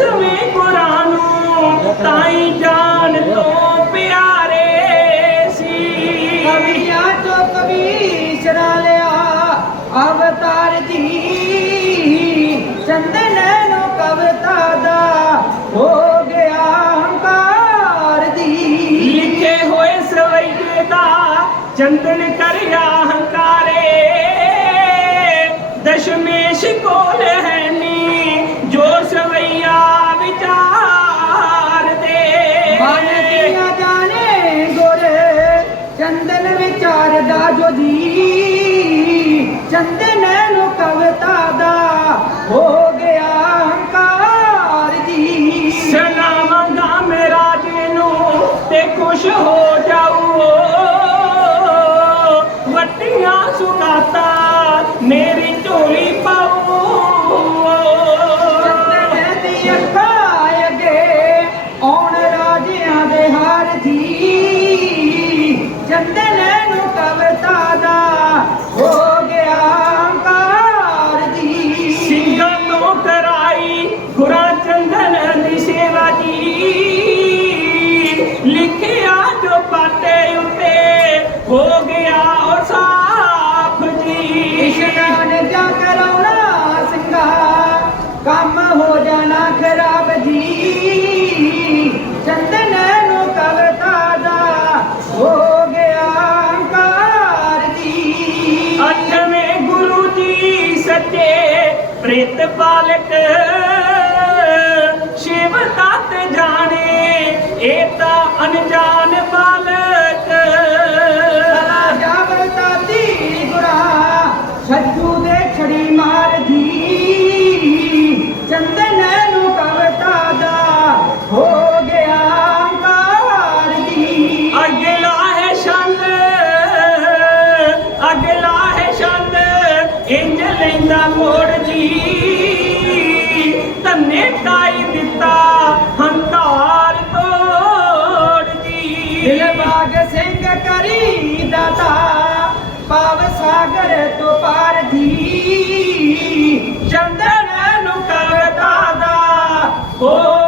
ਦਸਵੇਂ ਗੁਰਾਨੂੰ ਤਾਈ ਜਾਨ ਤੋਂ ਪਿਆਰੇ ਸੀ। ਕਵੀਆਂ ਤੋਂ ਕਵੀ ਸ਼ਰਾ ਲਿਆ ਅਵਤਾਰ ਜੀ। ਚੰਦਨ ਨੂੰ ਕਵਤਾ ਦਾ ਹੋ ਗਿਆ ਹੰਕਾਰ ਦੀ ਲਿਖੇ ਹੋਏ ਸਵਈਏ ਦਾ ਚੰਦਨ ਕਰਿਆ ਹੰਕਾਰੇ। ਦਸ਼ਮੇਸ਼ ਕੋਲ ਹੈ ਵਿਚਾਰਦਾ ਜੋ। ਜੀ ਚੰਦਨ ਨੂੰ ਕਵਤਾ ਦਾ ਹੋ ਗਿਆ ਹੰਕਾਰ ਜੀ। ਸਲਾਮਾਂਗਾ ਮੈਂ ਰਾਜੇ ਨੂੰ ਤੇ ਖੁਸ਼ ਹੋ ਜਾਊ। ਵੱਟੀਆਂ ਸੁਗਾਤਾ ਮੇਰੀ ਝੋਲੀ ਪਾਊ। ਚੰਦਨ ਦੀ ਅੱਖਾਂ ਪ੍ਰਿਤ ਪਾਲਕ ਮਿਟਾਈ ਦਿੱਤਾ, ਹੰਕਾਰ ਤੋੜ ਜੀ। ਦਿਲ ਬਾਗ ਸਿੰਘ ਕਰੀ ਦਾਤਾ ਪਾਵ ਸਾਗਰ ਤੋਂ ਪਾਰ ਦੀ ਚੰਦਨ ਨੂੰ ਕਰਦਾ ਦਾ ਓ